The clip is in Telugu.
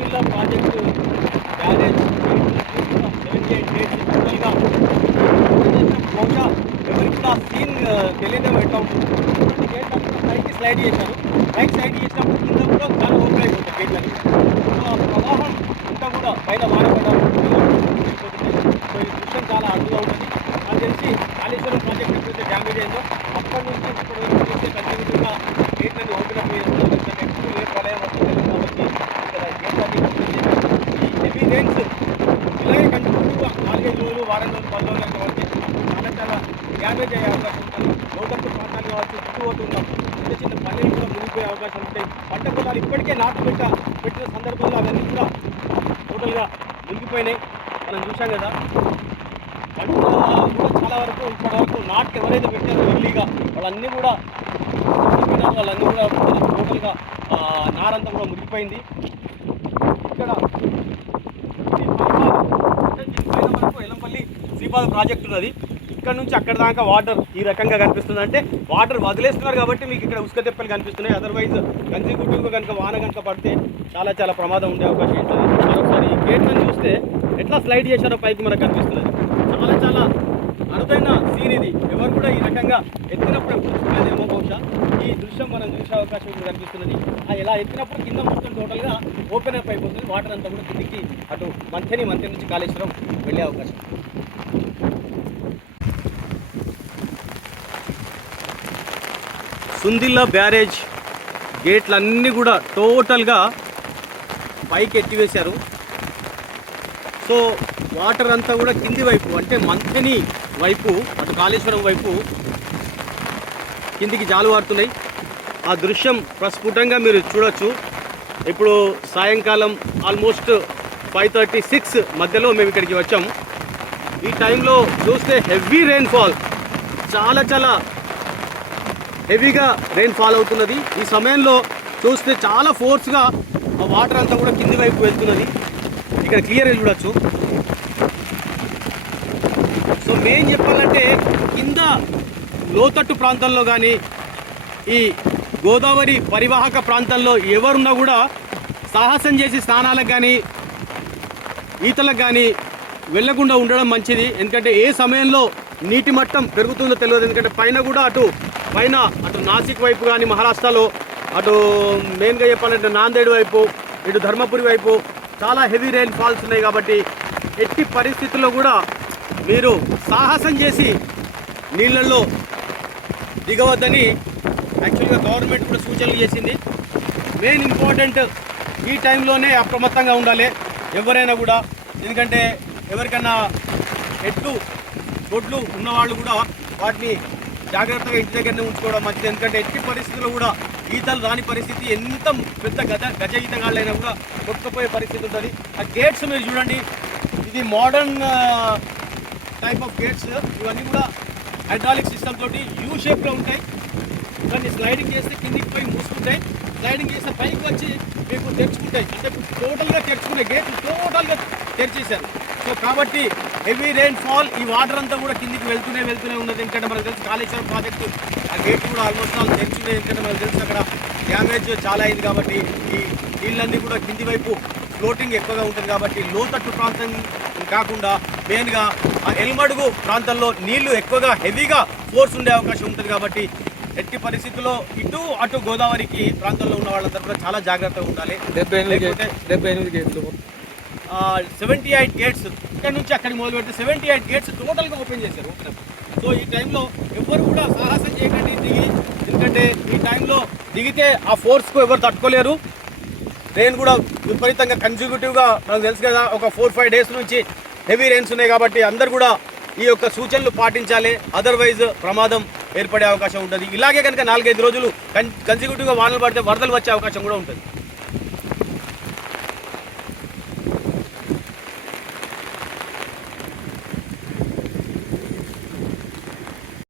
Sundilla project barrage seventy eight days టోటల్గా బహుశా ఎవరికి కూడా సీన్ తెలియదేమో ఎట్లా ఉంటుంది గేట్ అంతా పైకి స్లైడ్ చేశారు పైకి స్లైడ్ చేసినప్పుడు కింద కూడా చాలా ఓపెన్ అయిపోతుంది గేట్లని సో ఆ ప్రవాహం అంతా కూడా పైన వాన సో ఈ దృశ్యం చాలా అడ్డుగా ఉంటుంది నాకు తెలిసి కాళేశ్వరం ప్రాజెక్ట్ ఎప్పుడైతే డ్యామేజ్ అయిందో అప్పటి నుంచి ఇప్పుడు చూస్తే కంటిన్యూగా గేట్లని ఓపెన్ అప్ చేస్తున్నారు నెక్స్ట్ ఏ ప్రళయం వస్తుంది కాబట్టి ఇక్కడ గేట్లన్నీ ఓపెన్ చేశారు ఈ ఇలాగే కంటిన్యూగా నాలుగైదు రోజులు వారం రోజులు పది రోజులు అంటే చాలా చాలా డ్యామేజ్ అయ్యే అవకాశం ఉంటుంది. లోతట్టు ప్రాంతాలు కావచ్చు చుట్టూ పోతున్నాం చిన్న చిన్న పల్లెలు కూడా మునిగిపోయే అవకాశం ఉంటాయి. పంట పొలాలు ఇప్పటికే నాటు పెట్ట పెట్టిన సందర్భంలో అవన్నీ కూడా టోటల్గా మునిగిపోయినాయి. మనం చూసాం కదా. పంట కూడా చాలా వరకు ఇప్పటి వరకు నాటు ఎవరైతే పెట్టారో ఎర్లీగా వాళ్ళన్నీ కూడా వాళ్ళన్నీ కూడా టోటల్గా నారంతా కూడా మునిగిపోయింది. ఇక్కడ ఇది పైన అంటే దీని పైన వరకు ఎలంపల్లి ప్రాజెక్ట్ ఉన్నది. ఇక్కడ నుంచి అక్కడ దాకా వాటర్ ఈ రకంగా కనిపిస్తుంది. అంటే వాటర్ వదిలేస్తున్నారు కాబట్టి మీకు ఇక్కడ ఉసుక తెప్పలు కనిపిస్తున్నాయి. అదర్వైజ్ కన్సిక్యూటివ్గా కనుక వాన కనుక పడితే చాలా చాలా ప్రమాదం ఉండే అవకాశం ఉంటుంది. మరొకసారి ఈ గేట్లను చూస్తే ఎట్లా స్లైడ్ చేశారో పైకి మనకు కనిపిస్తుంది. చాలా చాలా అరుదైన సీన్ ఇది. ఎవరు కూడా ఈ రకంగా ఎత్తినప్పుడు చూసుకోలేదేమో బహుశా. ఈ దృశ్యం మనం చూసే అవకాశం కనిపిస్తున్నది. ఆ ఇలా ఎత్తినప్పుడు కింద మొత్తం టోటల్గా ఓపెన్ అప్ అయిపోతుంది. వాటర్ అంతా కూడా కిందికి అటు మంథని మంథని నుంచి కాళేశ్వరం వెళ్ళే అవకాశం. సుందిల్లా బ్యారేజ్ గేట్లన్నీ కూడా టోటల్గా పైకి ఎత్తివేశారు. సో వాటర్ అంతా కూడా కింది వైపు అంటే మంథని వైపు అటు కాళేశ్వరం వైపు కిందికి జాలువారుతున్నాయి. ఆ దృశ్యం ప్రస్ఫుటంగా మీరు చూడొచ్చు. ఇప్పుడు సాయంకాలం ఆల్మోస్ట్ ఫైవ్ థర్టీ సిక్స్ మధ్యలో మేము ఇక్కడికి వచ్చాం. ఈ టైంలో చూస్తే హెవీ రెయిన్ఫాల్ చాలా చాలా హెవీగా రెయిన్ ఫాల్ అవుతున్నది. ఈ సమయంలో చూస్తే చాలా ఫోర్స్గా ఆ వాటర్ అంతా కూడా కింది వైపు వెళ్తున్నది. ఇక్కడ క్లియర్గా చూడొచ్చు. సో మెయిన్ చెప్పాలంటే కింద లోతట్టు ప్రాంతాల్లో కానీ ఈ గోదావరి పరివాహక ప్రాంతంలో ఎవరున్నా కూడా సాహసం చేసి స్నానాలకు కానీ ఈతలకు కానీ వెళ్ళకుండా ఉండడం మంచిది. ఎందుకంటే ఏ సమయంలో నీటి మట్టం పెరుగుతుందో తెలియదు. ఎందుకంటే పైన కూడా అటు పైన అటు నాసిక్ వైపు కానీ మహారాష్ట్రలో అటు మెయిన్గా చెప్పాలంటే నాందేడ్ వైపు ఇటు ధర్మపురి వైపు చాలా హెవీ రెయిన్ ఫాల్స్ ఉన్నాయి కాబట్టి ఎట్టి పరిస్థితుల్లో కూడా మీరు సాహసం చేసి నీళ్ళల్లో దిగవద్దని యాక్చువల్గా గవర్నమెంట్ కూడా సూచనలు చేసింది. మెయిన్ ఇంపార్టెంట్ ఈ టైంలోనే అప్రమత్తంగా ఉండాలి. ఎవరైనా కూడా ఎందుకంటే ఎవరికైనా ఎట్లు గొడ్లు ఉన్నవాళ్ళు కూడా వాటిని జాగ్రత్తగా ఇంటి దగ్గరనే ఉంచుకోవడం మంచిది. ఎందుకంటే ఎట్టి పరిస్థితుల్లో కూడా ఈతలు రాని పరిస్థితి ఎంత పెద్ద గజ గజ ఈతగాళ్ళైనా కూడా కొట్టుకుపోయే పరిస్థితి ఉంటుంది. ఆ గేట్స్ మీరు చూడండి. ఇది మోడర్న్ టైప్ ఆఫ్ గేట్స్. ఇవన్నీ కూడా హైడ్రాలిక్ సిస్టమ్ తోటి యూ షేప్లో ఉంటాయి. దాన్ని స్లైడింగ్ చేస్తే కిందికి పోయి మూసుకుంటాయి. స్లైడింగ్ చేస్తే పైకి వచ్చి మీకు తెరుచుకుంటాయి. అంటే టోటల్గా తెరుచుకునే గేట్లు టోటల్గా తెరిచేశారు. సో కాబట్టి హెవీ రెయిన్ ఫాల్ ఈ వాటర్ అంతా కూడా కిందికి వెళ్తూనే వెళ్తూనే ఉన్నది ఎందుకంటే మనకు తెలుసు కాళేశ్వరం ప్రాజెక్టు ఆ గేట్ కూడా ఆల్మోస్ట్ ఆల్ తెరిచున్నాయి ఎందుకంటే మనకు తెలుసు అక్కడ డ్యామేజ్ చాలా అయింది కాబట్టి ఈ నీళ్ళన్నీ కూడా కింది వైపు ఫ్లోటింగ్ ఎక్కువగా ఉంటుంది కాబట్టి లోతట్టు ప్రాంతం కాకుండా మెయిన్గా ఆ ఎల్మడుగు ప్రాంతంలో నీళ్ళు ఎక్కువగా హెవీగా ఫోర్స్ ఉండే అవకాశం ఉంటుంది కాబట్టి ఎట్టి పరిస్థితుల్లో ఇటు అటు గోదావరికి ప్రాంతంలో ఉన్న వాళ్ళందరూ కూడా చాలా జాగ్రత్తగా ఉండాలి. డెబ్బై ఎనిమిది డెబ్బై ఎనిమిది గేట్లు. సెవెంటీ ఎయిట్ గేట్స్ ఇక్కడ నుంచి అక్కడికి మొదలు పెడితే సెవెంటీ ఎయిట్ గేట్స్ టోటల్గా ఓపెన్ చేశారు. సో ఈ టైంలో ఎవరు కూడా సాహసం చేయకండి దిగి. ఎందుకంటే ఈ టైంలో దిగితే ఆ ఫోర్స్కు ఎవరు తట్టుకోలేరు. రెయిన్ కూడా విపరీతంగా కన్సిక్యూటివ్గా నాకు తెలుసు కదా ఒక ఫోర్ ఫైవ్ డేస్ నుంచి హెవీ రెయిన్స్ ఉన్నాయి కాబట్టి అందరు కూడా ఈ యొక్క సూచనలు పాటించాలి. అదర్వైజ్ ప్రమాదం ఏర్పడే అవకాశం ఉంటుంది. ఇలాగే కనుక నాలుగైదు రోజులు కన్ కన్సిక్యూటివ్గా వానలు పడితే వరదలు వచ్చే అవకాశం కూడా ఉంటుంది.